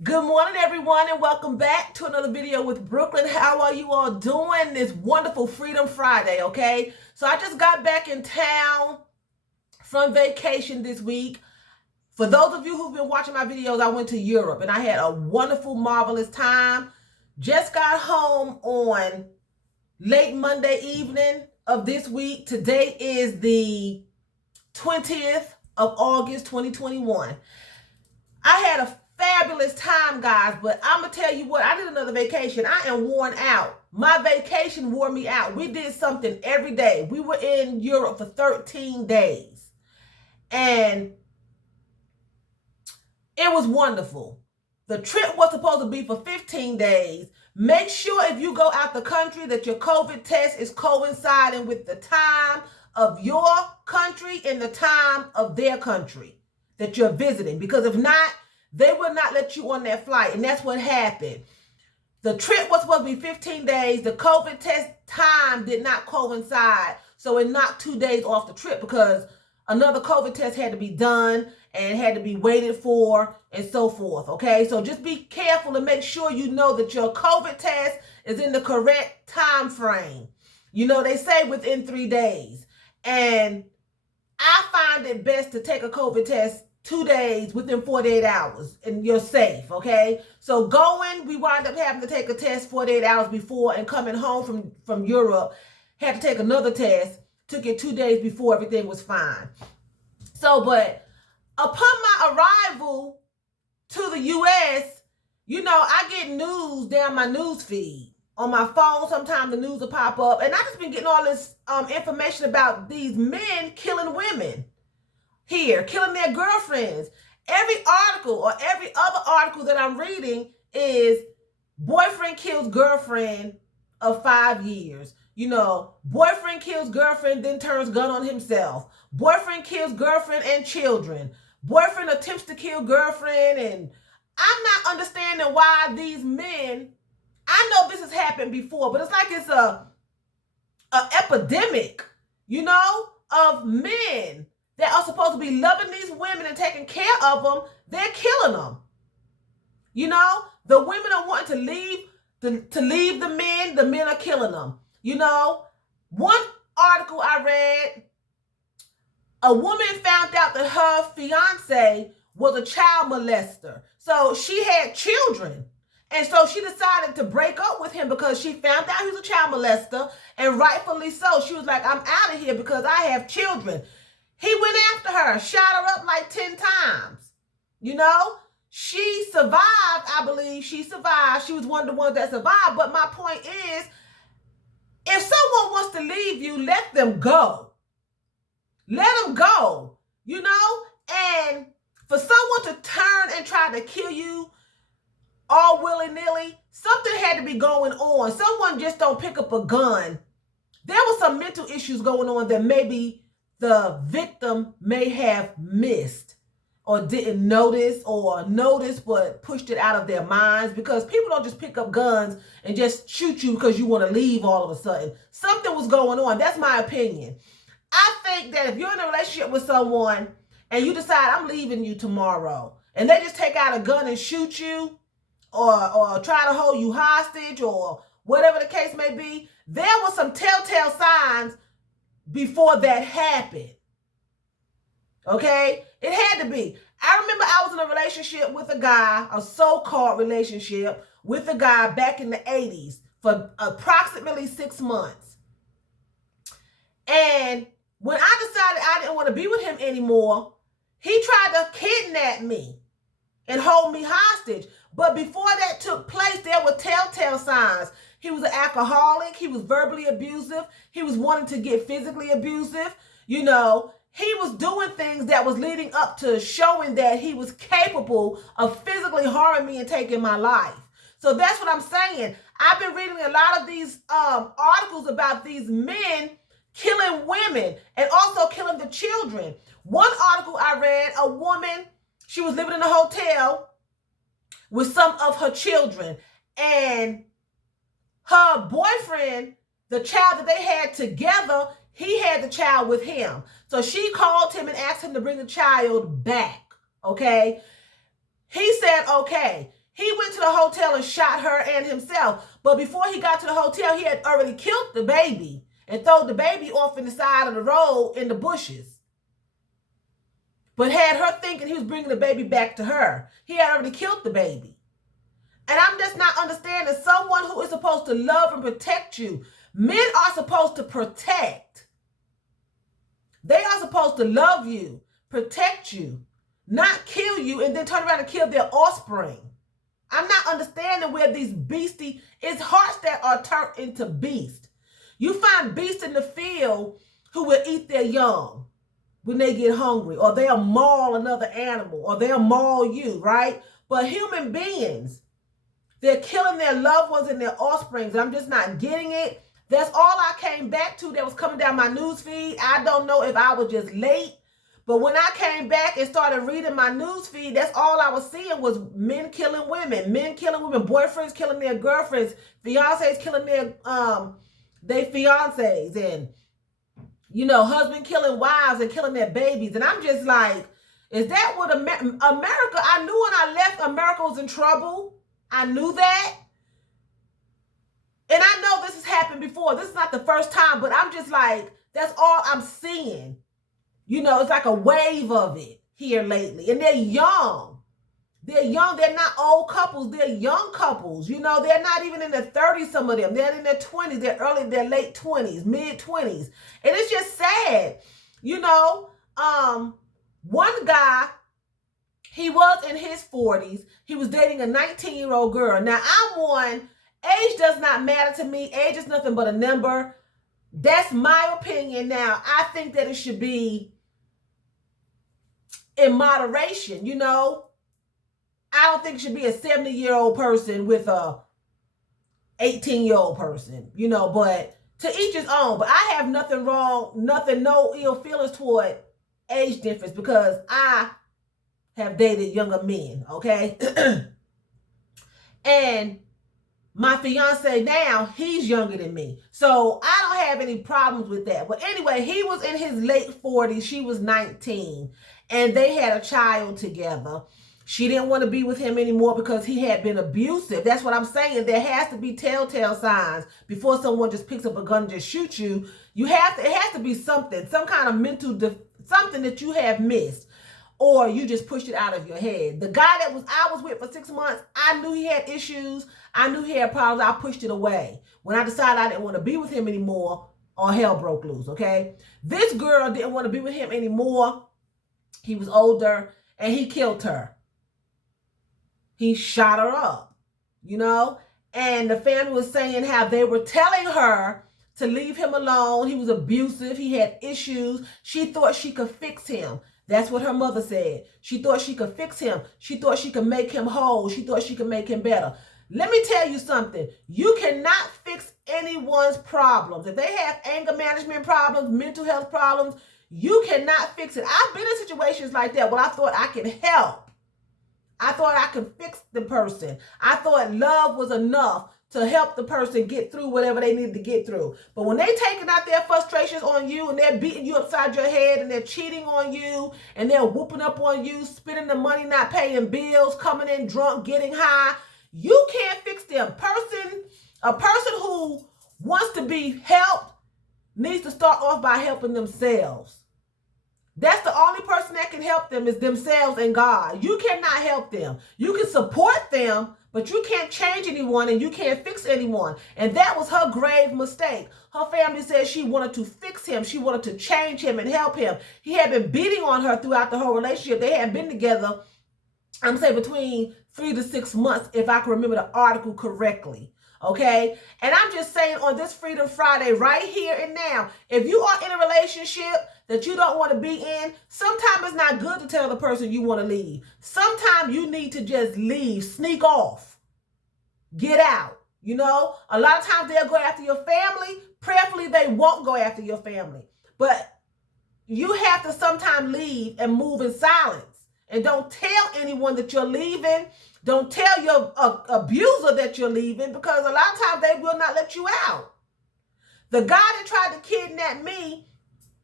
Good morning, everyone, and welcome back to another video with Brooklyn. How are you all doing this wonderful Freedom Friday, okay? So I just got back in town from vacation this week. For those of you who've been watching my videos, I went to Europe, and I had a wonderful, marvelous time. Just got home on late Monday evening of this week. Today is the 20th of August, 2021. I had a fabulous time, guys, but I'm going to tell you what, I did another vacation. I am worn out. My vacation wore me out. We did something every day. We were in Europe for 13 days, and it was wonderful. The trip was supposed to be for 15 days. Make sure if you go out the country that your COVID test is coinciding with the time of your country and the time of their country that you're visiting. Because if not, they will not let you on that flight. And that's what happened. The trip was supposed to be 15 days. The COVID test time did not coincide. So it knocked 2 days off the trip because another COVID test had to be done and had to be waited for and so forth. Okay, so just be careful and make sure you know that your COVID test is in the correct time frame. You know, they say within 3 days. And I find it best to take a COVID test 2 days within 48 hours and you're safe, okay? So going, we wound up having to take a test 48 hours before, and coming home from Europe, had to take another test, took it 2 days before everything was fine. So, but upon my arrival to the U.S., you know, I get news down my news feed. On my phone, sometimes the news will pop up, and I just been getting all this information about these men killing women here, killing their girlfriends. Every article or every other article that I'm reading is boyfriend kills girlfriend of 5 years. You know, boyfriend kills girlfriend, then turns gun on himself. Boyfriend kills girlfriend and children. Boyfriend attempts to kill girlfriend, and I'm not understanding why these men, I know this has happened before, but it's like it's a epidemic, you know, of men that are supposed to be loving these women and taking care of them. They're killing them. You know, the women are wanting to leave the men are killing them. You know, one article I read, a woman found out that her fiance was a child molester. So she had children. And so she decided to break up with him because she found out he was a child molester, and rightfully so. She was like, I'm out of here because I have children. He went after her, shot her up like 10 times. You know, she survived, I believe. She survived. She was one of the ones that survived. But my point is, if someone wants to leave you, let them go. Let them go, you know? And for someone to turn and try to kill you all willy-nilly, something had to be going on. Someone just don't pick up a gun. There was some mental issues going on that maybe the victim may have missed or didn't notice, or noticed but pushed it out of their minds, because people don't just pick up guns and just shoot you because you want to leave all of a sudden. Something was going on. That's my opinion. I think that if you're in a relationship with someone and you decide, I'm leaving you tomorrow, and they just take out a gun and shoot you, or try to hold you hostage, or whatever the case may be, there were some telltale signs before that happened. Okay? It had to be. I remember I was in a relationship with a guy, a so-called relationship with a guy back in the 80s for approximately 6 months. And when I decided I didn't want to be with him anymore, he tried to kidnap me and hold me hostage. But before that took place, there were telltale signs. He was an alcoholic. He was verbally abusive. He was wanting to get physically abusive. You know, he was doing things that was leading up to showing that he was capable of physically harming me and taking my life. So that's what I'm saying. I've been reading a lot of these articles about these men killing women and also killing the children. One article I read, a woman, she was living in a hotel with some of her children, and her boyfriend, the child that they had together, he had the child with him. So she called him and asked him to bring the child back, okay? He said, okay. He went to the hotel and shot her and himself. But before he got to the hotel, he had already killed the baby and thrown the baby off in the side of the road in the bushes. But had her thinking he was bringing the baby back to her. He had already killed the baby. And I'm just not understanding someone who is supposed to love and protect you. Men are supposed to protect. They are supposed to love you, protect you, not kill you, and then turn around and kill their offspring. I'm not understanding where these beastie, it's hearts that are turned into beasts. You find beasts in the field who will eat their young when they get hungry, or they'll maul another animal, or they'll maul you, right? But human beings, they're killing their loved ones and their offsprings. I'm just not getting it. That's all I came back to that was coming down my news feed. I don't know if I was just late, but when I came back and started reading my news feed, that's all I was seeing was men killing women, boyfriends killing their girlfriends, fiancés killing their fiancés, and husband killing wives and killing their babies. And I'm just like, is that what America? I knew when I left, America was in trouble. I knew that. And I know this has happened before. This is not the first time, but I'm just like, that's all I'm seeing. It's like a wave of it here lately. And they're young. They're young. They're not old couples. They're young couples. They're not even in their 30s, some of them. They're in their 20s. They're late 20s, mid 20s. And it's just sad. One guy, he was in his 40s. He was dating a 19-year-old girl. Now, age does not matter to me. Age is nothing but a number. That's my opinion. Now, I think that it should be in moderation, I don't think it should be a 70-year-old person with a 18-year-old person, but to each his own. But I have no ill feelings toward age difference because I have dated younger men, okay? And my fiance now, he's younger than me. So I don't have any problems with that. But anyway, he was in his late 40s. She was 19. And they had a child together. She didn't want to be with him anymore because he had been abusive. That's what I'm saying. There has to be telltale signs before someone just picks up a gun and just shoots you. It has to be something, some kind of mental, something that you have missed. Or you just pushed it out of your head. The guy I was with for 6 months, I knew he had issues. I knew he had problems. I pushed it away. When I decided I didn't want to be with him anymore, all hell broke loose, okay? This girl didn't want to be with him anymore. He was older, and he killed her. He shot her up, And the family was saying how they were telling her to leave him alone. He was abusive. He had issues. She thought she could fix him. That's what her mother said. She thought she could fix him. She thought she could make him whole. She thought she could make him better. Let me tell you something. You cannot fix anyone's problems. If they have anger management problems, mental health problems, you cannot fix it. I've been in situations like that where I thought I could help. I thought I could fix the person. I thought love was enough to help the person get through whatever they needed to get through. But when they taking out their frustrations on you and they're beating you upside your head and they're cheating on you and they're whooping up on you, spending the money, not paying bills, coming in drunk, getting high, you can't fix them. A person who wants to be helped needs to start off by helping themselves. That's the only person that can help them is themselves and God. You cannot help them. You can support them, but you can't change anyone and you can't fix anyone. And that was her grave mistake. Her family said she wanted to fix him. She wanted to change him and help him. He had been beating on her throughout the whole relationship. They had been together, I'm saying between 3 to 6 months, if I can remember the article correctly. Okay? And I'm just saying on this Freedom Friday, right here and now, if you are in a relationship that you don't want to be in, sometimes it's not good to tell the person you want to leave. Sometimes you need to just leave, sneak off, get out. A lot of times they'll go after your family. Prayerfully, they won't go after your family. But you have to sometimes leave and move in silence. And don't tell anyone that you're leaving. Don't tell your abuser that you're leaving because a lot of times they will not let you out. The guy that tried to kidnap me,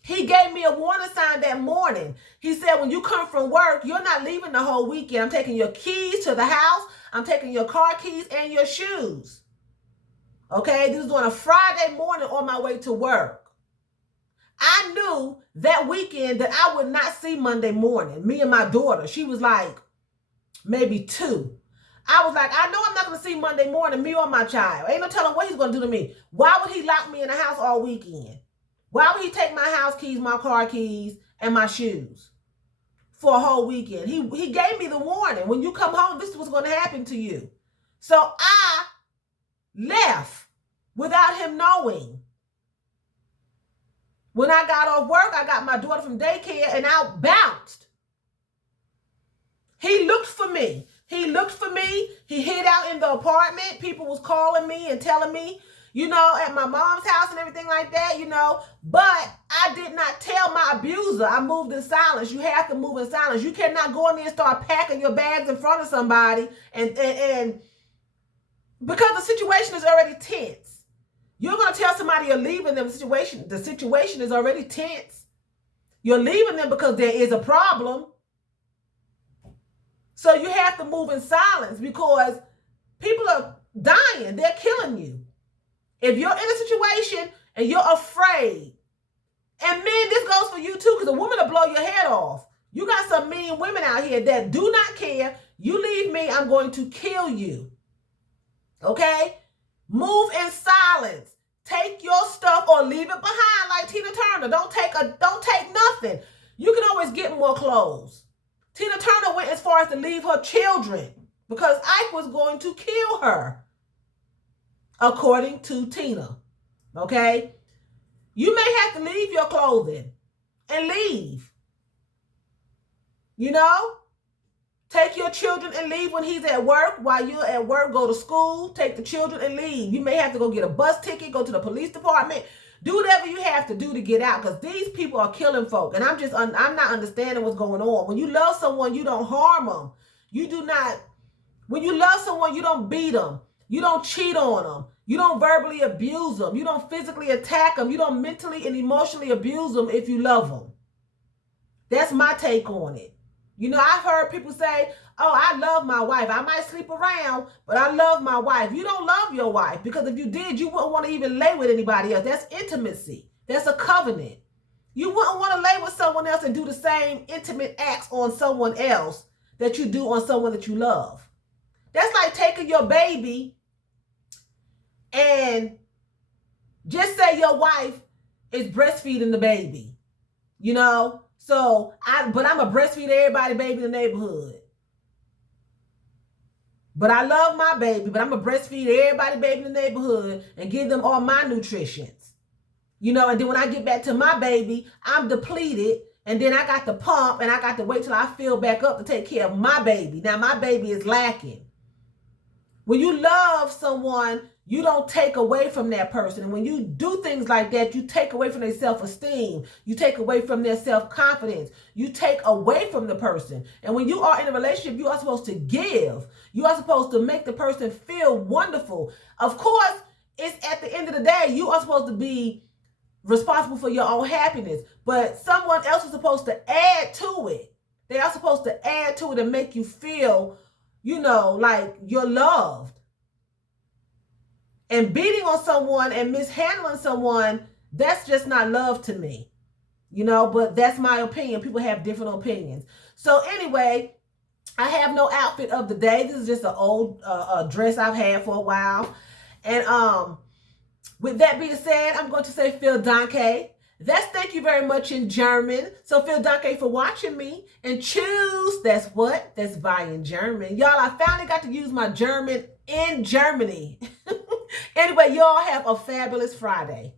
he gave me a warning sign that morning. He said, when you come from work, you're not leaving the whole weekend. I'm taking your keys to the house. I'm taking your car keys and your shoes. Okay, this is on a Friday morning on my way to work. I knew that weekend that I would not see Monday morning. Me and my daughter, she was like maybe 2. I was like, I know I'm not going to see Monday morning, me or my child. Ain't no telling what he's going to do to me. Why would he lock me in the house all weekend? Why would he take my house keys, my car keys, and my shoes for a whole weekend? He gave me the warning. When you come home, this is what's going to happen to you. So I left without him knowing. When I got off work, I got my daughter from daycare and I bounced. He looked for me. He looked for me. He hid out in the apartment. People was calling me and telling me, you know, at my mom's house and everything like that, you know. But I did not tell my abuser. I moved in silence. You have to move in silence. You cannot go in there and start packing your bags in front of somebody and because the situation is already tense. You're going to tell somebody you're leaving them. The situation is already tense. You're leaving them because there is a problem. So you have to move in silence because people are dying. They're killing you. If you're in a situation and you're afraid, and men, this goes for you too, because a woman will blow your head off. You got some mean women out here that do not care. You leave me, I'm going to kill you. Okay? Move in silence. Take your stuff or leave it behind like Tina Turner. Don't take nothing. You can always get more clothes. Tina Turner went as far as to leave her children because Ike was going to kill her, according to Tina. Okay? You may have to leave your clothing and leave. You know? Take your children and leave when he's at work. While you're at work, go to school, take the children and leave. You may have to go get a bus ticket, go to the police department, do whatever you have to do to get out because these people are killing folk. And I'm not understanding what's going on. When you love someone, you don't harm them. When you love someone, you don't beat them. You don't cheat on them. You don't verbally abuse them. You don't physically attack them. You don't mentally and emotionally abuse them if you love them. That's my take on it. You know, I've heard people say, oh, I love my wife. I might sleep around, but I love my wife. You don't love your wife because if you did, you wouldn't want to even lay with anybody else. That's intimacy. That's a covenant. You wouldn't want to lay with someone else and do the same intimate acts on someone else that you do on someone that you love. That's like taking your baby and just say your wife is breastfeeding the baby, you know? So, but I'm a breastfeed everybody baby in the neighborhood. But I love my baby, but I'm a breastfeed everybody baby in the neighborhood and give them all my nutritions. You know, and then when I get back to my baby, I'm depleted. And then I got to pump and I got to wait till I fill back up to take care of my baby. Now my baby is lacking. When you love someone, you don't take away from that person. And when you do things like that, you take away from their self-esteem. You take away from their self-confidence. You take away from the person. And when you are in a relationship, you are supposed to give. You are supposed to make the person feel wonderful. Of course, it's at the end of the day, you are supposed to be responsible for your own happiness. But someone else is supposed to add to it. They are supposed to add to it and make you feel, you know, like you're loved. And beating on someone and mishandling someone, that's just not love to me. You know, but that's my opinion. People have different opinions. So anyway, I have no outfit of the day. This is just an old dress I've had for a while. And with that being said, I'm going to say vielen Dank. That's thank you very much in German. So vielen Dank for watching me. And choose, that's what? That's bye in German. Y'all, I finally got to use my German in Germany. Anyway, y'all have a fabulous Friday.